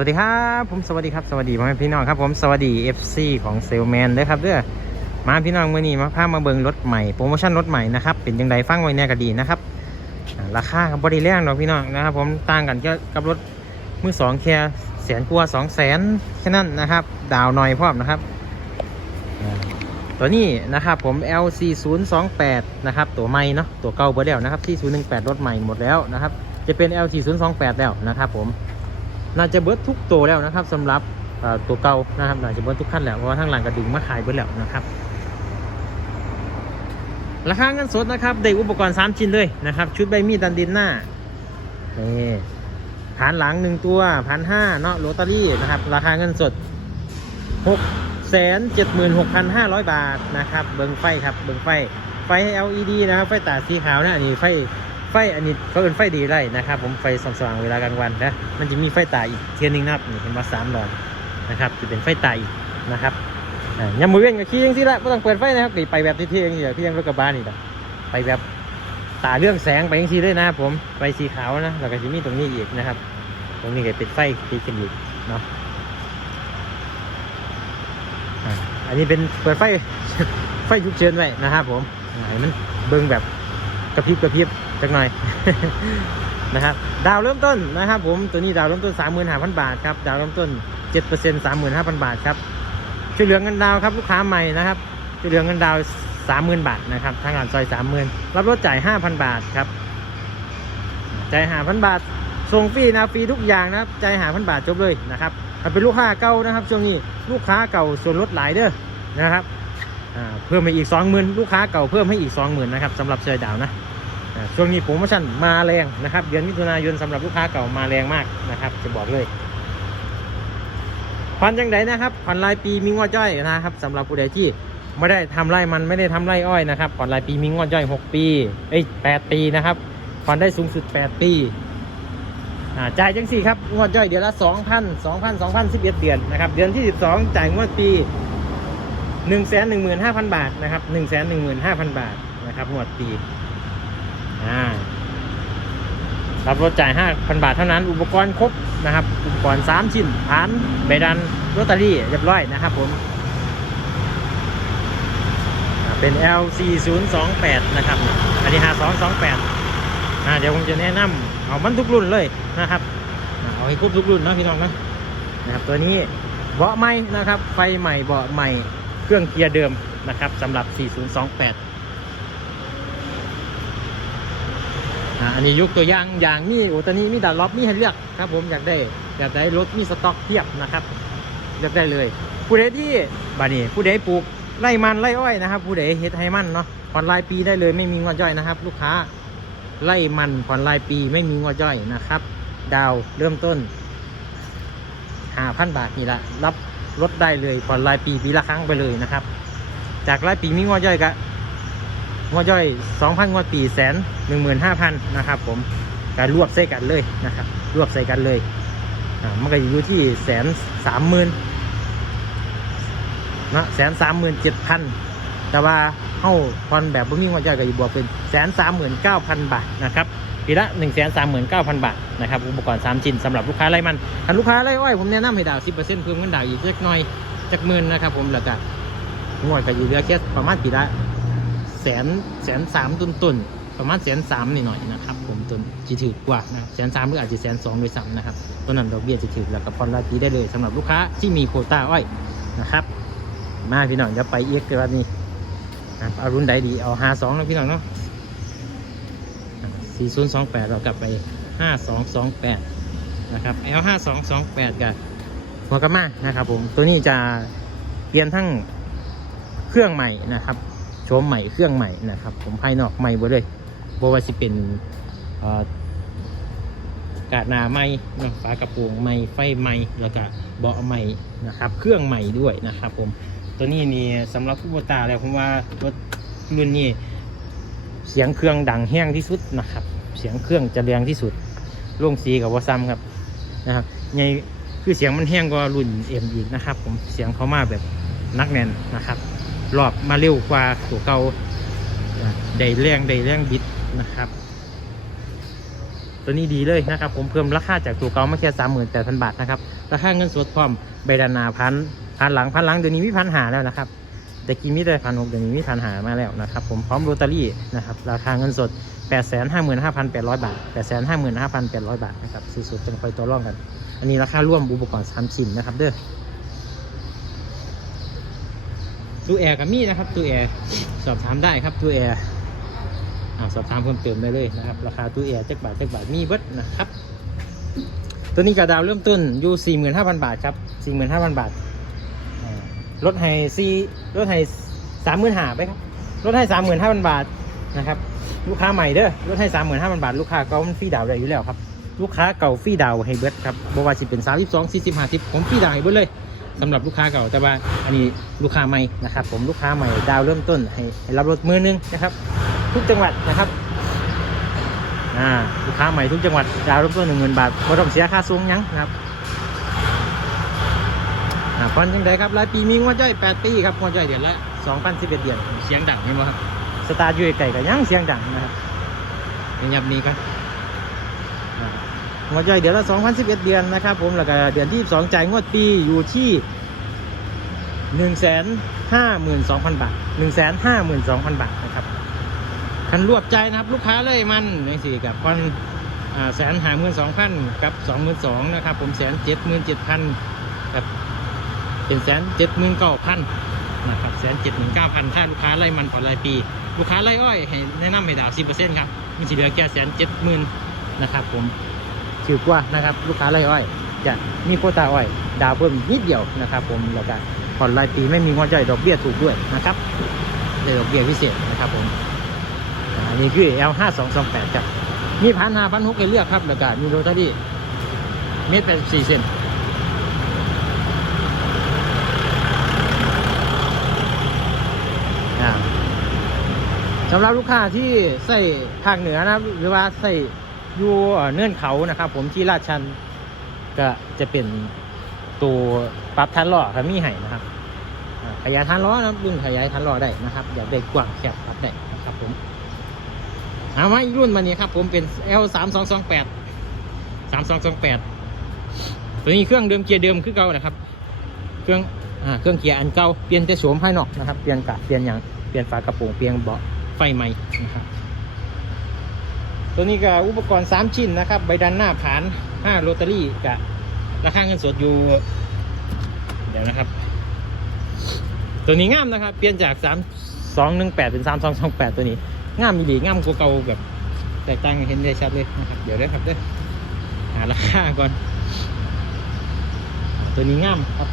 วัสดีครับผมสวัสดีครับสวัสดีพ่อแม่พี่น้องครับผมสวัสดี FC ของเซลแมนด้วยครับเด้อมาพี่น้องเมื่อนี้มาพามาเบิงรถใหม่โปรโมชั่นรถใหม่นะครับเป็นยังไงฟังไว้แน่ก็ดีนะครับราคากับบริแรงหรอกพี่น้องนะครับผมต่างกันแค่กับรถมือสองแค่แสนกว่าสองแสนแค่นั้นนะครับ ดาวหน่อยพร้อมนะครับ ตัวนี้นะครับผม LC028 นะครับตัวใหม่เนาะตัวเก่าเบอร์แล้วนะครับที่018รถใหม่หมดแล้วนะครับจะเป็น LC028 แล้วนะครับผม น่าจะเบิร์ดทุกตัวแล้วนะครับสำหรับตัวเก่านะครับน่าจะเบิร์ดทุกขั้นแล้วเพราะว่าทางหลังกระดึงมาขายเบิร์ดแล้วนะครับราคาเงินสดนะครับได้อุปกรณ์ 3 ชิ้นเลยนะครับ ชุดใบมีดดันดินหน้านี่ฐานหลัง 1 ตัวพันห้าเนาะโรตารี่นะครับ ราคาเงินสด 6 7 6 5 0 0 บาทนะครับ เบิงไฟครับ เบิงไฟ ไฟ LED นะครับ ไฟตาสีขาวนะอันนี้ไฟ ฟอันนี้เขาเป็นไฟดีไรนะครับผมไฟสว่างๆเวลากลางวันนะมันจะมีไฟตาอีกเทียนหนึงนะครับนี่เป็นว่าสามหลอดนะครับจะเป็นไฟตาอีกนะครับยามมือเว้นกับขี้ยังสิละไม่ต้องเปิดไฟนะครับตีไปแบบเท่ๆอย่างนี้แหละพี่ยังรถกระบะนี่แหละไปแบบตาเรื่องแสงไปยังซีเลยนะครับผมไฟสีขาวนะแล้วก็จะมีตรงนี้อีกนะครับ ตรงนี้ก็เป็นไฟตีกันอยู่เนาะอันนี้เป็นเปิดไฟไฟฉุกเฉินไว้นะครับผมอ่าให้มันเบิ่งแบบกระพริบกระพริบ จักหน่อยนะครับดาวเริ่มต้นนะครับ ผมตัวนี้ดาวเริ่มต้น 35,000 บาทครับดาวเริ่มต้น 7% 35,000 บาทครับช่วยเหลือเงินดาวครับลูกค้าใหม่นะครับช่วยเหลือเงินดาว 30,000 บาทนะครับทางร้านซอย 30,000 รับรถจ่าย 5,000 บาทครับจ่าย5,000 บาทส่งฟรีนะฟรีทุกอย่างนะครับจ่าย5,000 บาทจบเลยนะครับถ้าเป็นลูกค้าเก่านะครับ ช่วงนี้ลูกค้าเก่าส่วนลดหลายเด้อนะครับเพิ่มไปอีก 20,000 ลูกค้าเก่าเพิ่มให้อีก 20,000นะครับสำหรับเซอร์ดาวนะ ช่วงนี้โปรโมชั่นมาแรงนะครับเดือนมิถุนายนสำหรับลูกค้าเก่ามาแรงมากนะครับ จะบอกเลยผ่อนยังไงนะครับผ่อนรายปีมีงวดย่อยนะครับสำหรับผู้ใดที่ไม่ได้ทำไรมันไม่ได้ทำไร่อ้อยนะครับผ่อนรายปีมีงวดย่อย 6 ปีเอ้ย8ปีนะครับผ่อนได้สูงสุด 8 ปีจ่ายจังสี่ครับงวดย่อยเดือนละ 2,000 2,000 2,011 เดือนนะครับเดือนที่ 12 จ่ายงวดปี 1 1 5 0 0 0 บาทนะครับ 1 1 5 0 0 0 บาทนะครับงวดปี รับรถจ่าย 5,000 บาทเท่านั้น อุปกรณ์ครบนะครับ อุปกรณ์ 3 ชิ้นฐานใบดันโรตารี่เรียบร้อยนะครับผม เป็น LC 0 2 8 นะครับอันนี้5228อ่าเดี๋ยวผมจะแนะนำเอามันทุกรุ่นเลยนะครับ เอาให้ครบทุกรุ่นนะพี่น้องนะนะครับตัวนี้เบาะใหม่นะครับ ไฟใหม่เบาะใหม่เครื่องเกียร์เดิมนะครับสำหรับ 4028 อันนี้ยกตัวอย่างอย่างนี้โอ้ตอนนี้มีดัดล็อบมีให้เลือกครับ ผมอยากได้อยากได้รถมีสต็อกเทียบนะครับเลือกได้เลยผู้ใดที่บานี้ผู้ใดปลูกไร่มันไร่อ้อยนะครับ ผู้ใดเฮ็ดให้มันเนาะผ่อนรายปีได้เลยไม่มีงวดย่อยนะครับ ลูกค้าไร่มันผ่อนรายปีไม่มีงวดย่อยนะครับ ดาวเริ่มต้นห้าพันบาทนี่ละรับรถได้เลยผ่อนรายปีปีละครั้งไปเลยนะครับ จากรายปีมีงวดย่อยก็ งวดย่อย2,000งวดปีแสน15,000นะครับผมการรวบใส่กันเลยนะครับรวบใส่กันเลยมันก็อยู่ที่แสนสามหมื่นนะแสนสามหมื่นเจ็ดพันแต่ว่าเข้าพรแบบบุ้งยิ่งวดย่อยก็อยู่บวกเป็นแสนสามหมื่นเก้าพันบาทนะครับปีละหนึ่งแสนสามหมื่นเก้าพันบาทนะครับอุปกรณ์สามชิ้นสำหรับลูกค้าไร่มันถ้าลูกค้าไร่อ้อยผมแนะนำให้ดาวสิบเปอร์เซ็นต์เพิ่มเงินดาวอีกเล็กน้อยจากหมื่นนะครับผมแล้วก็งวดก็อยู่เหลือแค่ประมาณปีละ แสนแสนสามตุนตุนประมาณแสนสามนิดหน่อยนะครับผมตุนจะถือกว่านะแสนสามหรืออาจจะแสนสองด้วยซ้ำนะครับตัวนั้นดอกเบี้ยจะถือแล้วก็ผ่อนรายปีได้เลยสำหรับลูกค้าที่มีโคต้าอ้อยนะครับ มาพี่น้องเดี๋ยวไปเอียกกันวันนี้อะเอารุ่นใดดีเอาห้าสองนะพี่น้องเนาะสี่ศูนย์สองแปดเรากลับไปห้าสองสองแปดนะครับเอาห้าสองสองแปดกับหัวกระมานะครับผมตัวนี้จะเปลี่ยนทั้งเครื่องใหม่นะครับ โฉมใหม่เครื่องใหม่นะครับ ผมภายนอกใหม่หมดเลยบว่าสิเป็นอ่อกาดหนาใหม่นาะฝากระโปรงใหม่ไฟใหม่แล้วก็เบาะใหม่นะครับ เครื่องใหม่ด้วยนะครับ ผมตัวนี้นี่สำหรับผู้บตาแล้วผมว่ารถรุ่นนี้เสียงเครื่องดังแห้งที่สุดนะครับ เสียงเครื่องจะแรงที่สุดร่วงสีกับวอซัมครับนะครับไงคือเสียงมันแห้งกว่ารุ่นเอ็มอีกนะครับ ผมเสียงเขามาแบบนักแน่นนะครับ รอบมาเร็วกว่าตัวเก่าอะได้แรงได้แรงบิดนะครับ ตัวนี้ดีเลยนะครับ ผมเพิ่มราคาจากตัวเก่ามาแค่สามหมื่นแปดพันบาทนะครับราคาเงินสดพร้อมใบดานาพันพันหลังพันหลังเดี๋ยวนี้มีพันหาแล้วนะครับแต่กี้มีแต่พันหกเดี๋ยวนี้มีพันหามาแล้วนะครับ ผมพร้อมโรตารี่นะครับราคาเงินสด8 5 5 5 8 0 0 บาท 8 5 5 5 8 0 0 บาทนะครับซื้อสดจังคอยตัวร่องกัน อันนี้ราคาร่วมอุปกรณ์สามชิ้นนะครับเด้อ ตู้แอร์กับมีนะครับตู้แอร์สอบถามได้ครับตู้แอร์สอบถามเพิ่มเติมได้เลยนะครับ ราคาตู้แอร์เจ็กบาทเจ็กบาทมีเบิดนะครับ ตัวนี้กระดาวเริ่มต้นอยู่ 45,000 บาทครับ 45,000 บาทอ่ารถไฮซีรถไฮสามหมื่นห้าไปครับรถไฮสามหมื่นห้าพันบาทนะครับลูกค้าใหม่เด้อลดให้สามหมื่นห้าพันบาท ลูกค้าเก่ามันฟรีดาวได้อยู่แล้วครับ ลูกค้าเก่าฟรีดาวน์ให้เบิร์ดครับบว่าสิเป็นสามสิบสองสี่สิบห้าสิบผมฟรีดาวน์ให้เบิร์ดเลย สำหรับลูกค้าเก่าแต่ว่าอันนี้ลูกค้าใหม่นะครับ ผมลูกค้าใหม่ดาวน์เริ่มต้นให้ให้รับรถมือหนึงนะครับ ทุกจังหวัดนะครับอ่าลูกค้าใหม่ทุกจังหวัดดาวน์เริ่มต้นหนึ่งหมื่นบาทไม่ต้องเสียค่าสูงหยังนะครับอ่าฟันยังไงครับรายปีมีงวดย่อยแปดปีครับงวดย่อยเดือนละสองพันสิบเอ็ดเดือนเสียงดังเห็นไหมครับสตาร์ทอยู่ไกลๆก็ยังเสียงดังนะครับยังยับนี้กัน งวดย่อยเดือนละ2,011 เดือนนะครับผมแล้วก็เดือนที่2จ่ายงวดปีอยู่ที่ 152,000 บาท 152,000 บาทนะครับคันรวบใจนะครับลูกค้าเลยมันนี่สิกับพันแสนหาหมื่นสองพันกับสองหมื่นสองนะครับผมแสนเจ็ดหมื่นเจ็ดพันกับเป็นแสนเจ็ดหมื่นเก้าพันนะครับแสนเจ็ดหมื่นเก้าพันค่าลูกค้าไล่มันต่อรายปี ลูกค้าไล่อ้อยให้แนะนำให้ดาวสิบเปอร์เซ็นต์ครับมีสีเหลือแค่แสนเจ็ดหมื่นนะครับผม ถือกว่านะครับลูกค้าไล่อ้อย จะมีโคตาอ้อย ดาวเพิ่มนิดเดียวนะครับ ผมแล้วก็ผ่อนรายปีไม่มีงวดจ่ายดอกเบี้ยถูกด้วยนะครับเลยดอกเบี้ยพิเศษนะครับผมอันนี้คือ L ห้าสองสองแปดครับมีพันห้าพันหกให้เลือกครับแล้วก็มีโรตารี่เมตรแปดสี่เซนสำหรับลูกค้าที่ใส่ภาคเหนือนะครับ หรือว่าใส่ อยู่เอ่อเนื่อนเขานะครับ ผมที่ลาดชันก็จะเป็นตัวปรับทันล้อครับมีให้นะครับขยายทันล้อนะรุ่นขยายทันล้อได้นะครับอยากได้กว้างแคบปรับได้นะครับผมเอามาอีกรุ่นมานี้ครับ ผมเป็น L 3 2 2 8 3 2 2 8ตัวนี้เครื่องเดิมเกียร์เดิมคือเก่านะครับ เครื่องอ่าเครื่องเกียร์อันเก่าเปลี่ยนแต่โฉมภายนอกนะครับ เปลี่ยนกะเปลี่ยนอย่างเปลี่ยนฝากระโปรงเปลี่ยนเบาะไฟใหม่นะครับ ตัวนี้ก็อุปกรณ์ 3 ชิ้นนะครับ ใบดันหน้าผาน5โรตารี่กับราคาเงินสดอยู่ เดี๋ยวนะครับ ตัวนี้งามนะครับ เปลี่ยนจาก 3 2 1 8 เป็น 3 2 2 8 ตัวนี้งามดีงามกว่าเก่าแบบแตกต่างเห็นได้ชัดเลยนะครับ เดี๋ยวได้ครับเด้อหาราคาก่อน ตัวนี้งามครับ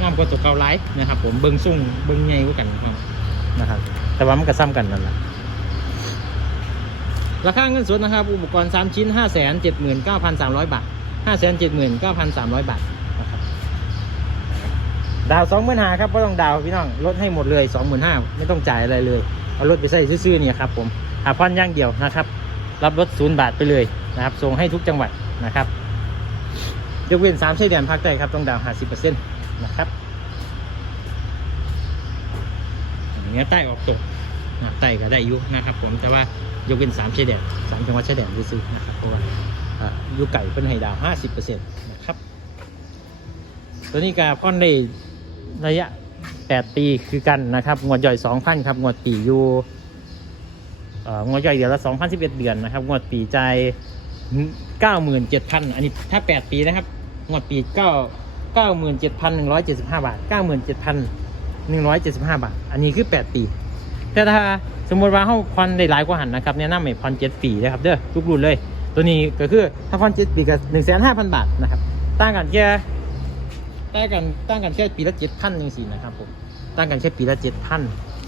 งามกว่าตัวเก่าไลฟ์นะครับ ผมเบิ้งสุ่งเบิ้งใหญ่กว่ากันนะครับ แต่ว่ามันก็ซ้ำกันนั่นแหละ ราคาเงินสดนะครับ อุปกรณ์ 3 ชิ้น 5 7 9 3 0 0 บาท 5 7 9 3 0 0 บาทนะครับดาว2 5 0 0 0ครับไม่ต้องดาวพี่น้องลดให้หมดเลย25,000ไม่ต้องจ่ายอะไรเลย เอารถไปใส่ซื่อๆเนี่ยครับผมหาพันย่างเดียวนะครับ รับรถศูนย์บาทไปเลยนะครับส่งให้ทุกจังหวัดนะครับยกเว้น3ชายแดนภาคใต้ครับต้องดาว50%นะครับเนือใต้ออกตกอะใต้ก็ได้ยุนะครับผมแต่ว่า ยกเป็นสามชายแดนสามจังหวัดชายแดนดูซินะครับเพราะว่าอ่าอยุไก่เป็นไฮดาวห้าสิบเปอร์เซ็นต์นะครับตัวนี้ก็พ่อนได้ระยะแปดปีคือกันนะครับงวดย่อยสองพันครับงวดปีอยู่อ่องวดย่อยเดือนละสองพันสิบเอ็ดเดือนนะครับงวดปีใจเก้าหมื่นเจ็ดพันอันนี้ถ้าแปดปีนะครับงวดปีเก้าเก้าหมื่นเจ็ดพันหนึ่งร้อยเจ็ดสิบห้าบาทเก้าหมื่นเจ็ดพันหนึ่งร้อยเจ็ดสิบห้าบาท อันนี้คือแปดปี แต่ถ้าสมมติว่าเขาผ่อนได้หลายกว่าหันนะครับแนะนำให้ผ่อนเจ็ดปีนะครับเด้อทุกรุ่นเลย ตัวนี้ก็คือถ้าผ่อนเจ็ดปีก็หนึ่งแสนห้าพันบาทนะครับต่างกันแค่ต่างกันต่างกันแค่ปีละเจ็ดพันนึงสินะครับผมต่างกันแค่ปีละเจ็ดพัน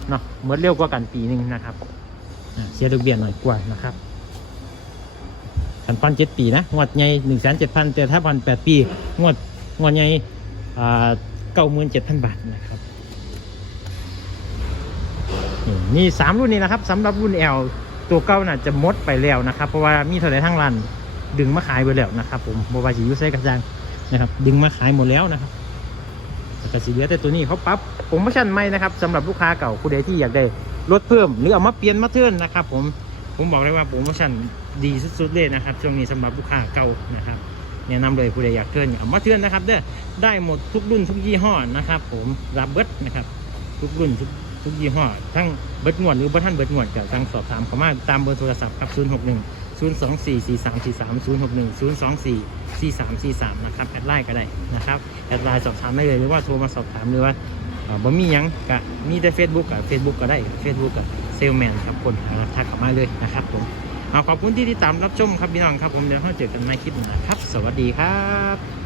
เนาะเหมือนเร็วกว่ากันปีหนึ่งนะครับเสียดอกเบี้ยหน่อยกว่านะครับขันผ่อนเจ็ดปีนะงวดใหญ่หนึ่งแสนเจ็ดพันแต่ถ้าผ่อนแปดปีงวดงวดใหญ่เก้าหมื่นเจ็ดพันบาทนะครับ มีสามรุ่นนี้นะครับสำหรับรุ่น L ตัวเก่าน่ะจะหมดไปแล้วนะครับ เพราะว่ามีเท่าไหร่ทั้งรันดึงมาขายไปแล้วนะครับ ผมโมบายจียูไซกระจังนะครับ ดึงมาขายหมดแล้วนะครับแต่ก็สีเหลือแต่ตัวนี้เขาปรับโปรโมชั่นใหม่นะครับสำหรับลูกค้าเก่าผู้ใดที่อยากได้ลดเพิ่มหรือเอามาเปลี่ยนมาเทิร์นนะครับ ผมผมบอกเลยว่าโปรโมชั่นดีสุดๆเลยนะครับช่วงนี้สำหรับลูกค้าเก่านะครับแนะนำเลยผู้ใดอยากเทิร์นเอามาเทิร์นนะครับเด้อได้หมดทุกรุ่นทุกยี่ห้อนะครับ ผมรับเบิดนะครับทุกรุ่นทุก ทุกยี่ห้อทั้งเบิดงวดหรือบ่ท่านเบิดงวดก็สั่งสอบถามเข้ามาตามเบอร์โทรศัพท์ครับ 061 024 4343 061 024 4343 นะครับแอดไลน์ก็ได้นะครับแอดไลน์สอบถามได้เลยหรือว่าโทรมาสอบถามหรือว่าเอ่อบ่มียังก็มีแต่ Facebook กับ Facebook ก็ได้ Facebook กับเซลแมนครับคนหาทักเข้ามาเลยนะครับผมเอขอบคุณที่ติดตามรับชมครับพี่น้องครับผมเดี๋ยวเราเจอกันในคลิปหน้าครับ สวัสดีครับ